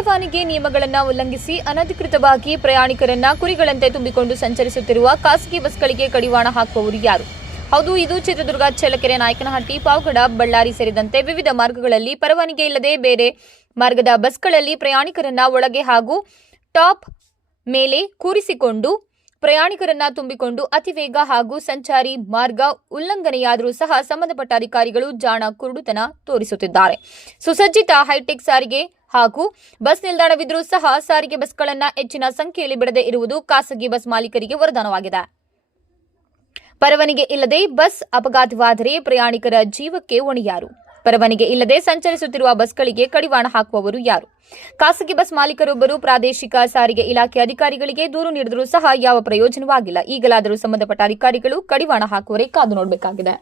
ಪರವಾನಗಿ ನಿಯಮಗಳನ್ನು ಉಲ್ಲಂಘಿಸಿ ಅನಧಿಕೃತವಾಗಿ ಪ್ರಯಾಣಿಕರನ್ನ ಕುರಿಗಳಂತೆ ತುಂಬಿಕೊಂಡು ಸಂಚರಿಸುತ್ತಿರುವ ಖಾಸಗಿ ಬಸ್ಗಳಿಗೆ ಕಡಿವಾಣ ಹಾಕುವವರು ಯಾರು? ಹೌದು, ಇದು ಚಿತ್ರದುರ್ಗ, ಚಳ್ಳಕೆರೆ, ನಾಯಕನಹಟ್ಟಿ, ಪಾವಗಡ, ಬಳ್ಳಾರಿ ಸೇರಿದಂತೆ ವಿವಿಧ ಮಾರ್ಗಗಳಲ್ಲಿ ಪರವಾನಗಿ ಇಲ್ಲದೆ ಬೇರೆ ಮಾರ್ಗದ ಬಸ್ಗಳಲ್ಲಿ ಪ್ರಯಾಣಿಕರನ್ನ ಒಳಗೆ ಹಾಗೂ ಟಾಪ್ ಮೇಲೆ ಕೂರಿಸಿಕೊಂಡು ಪ್ರಯಾಣಿಕರನ್ನ ತುಂಬಿಕೊಂಡು ಅತಿವೇಗ ಹಾಗೂ ಸಂಚಾರಿ ಮಾರ್ಗ ಉಲ್ಲಂಘನೆಯಾದರೂ ಸಹ ಸಂಬಂಧಪಟ್ಟ ಅಧಿಕಾರಿಗಳು ಜಾಣ ಕುರುಡುತನ ತೋರಿಸುತ್ತಿದ್ದಾರೆ. ಸುಸಜ್ಜಿತ ಹೈಟೆಕ್ ಸಾರಿಗೆ ಹಾಗೂ ಬಸ್ ನಿಲ್ದಾಣವಿದ್ದರೂ ಸಹ ಸಾರಿಗೆ ಬಸ್ಗಳನ್ನು ಹೆಚ್ಚಿನ ಸಂಖ್ಯೆಯಲ್ಲಿ ಬಿಡದೇ ಇರುವುದು ಖಾಸಗಿ ಬಸ್ ಮಾಲೀಕರಿಗೆ ವರದಾನವಾಗಿದೆ. ಪರವಾನಗಿ ಇಲ್ಲದೆ ಬಸ್ ಅಪಘಾತವಾದರೆ ಪ್ರಯಾಣಿಕರ ಜೀವಕ್ಕೆ ಹೊಣೆ ಯಾರು? ಪರವಾನಗಿ ಇಲ್ಲದೆ ಸಂಚರಿಸುತ್ತಿರುವ ಬಸ್ಗಳಿಗೆ ಕಡಿವಾಣ ಹಾಕುವವರು ಯಾರು? ಖಾಸಗಿ ಬಸ್ ಮಾಲೀಕರೊಬ್ಬರು ಪ್ರಾದೇಶಿಕ ಸಾರಿಗೆ ಇಲಾಖೆ ಅಧಿಕಾರಿಗಳಿಗೆ ದೂರು ನೀಡಿದರೂ ಸಹ ಯಾವ ಪ್ರಯೋಜನವಾಗಿಲ್ಲ. ಈಗಲಾದರೂ ಸಂಬಂಧಪಟ್ಟ ಅಧಿಕಾರಿಗಳು ಕಡಿವಾಣ ಹಾಕುವರೆ ಕಾದು ನೋಡಬೇಕಾಗಿದೆ.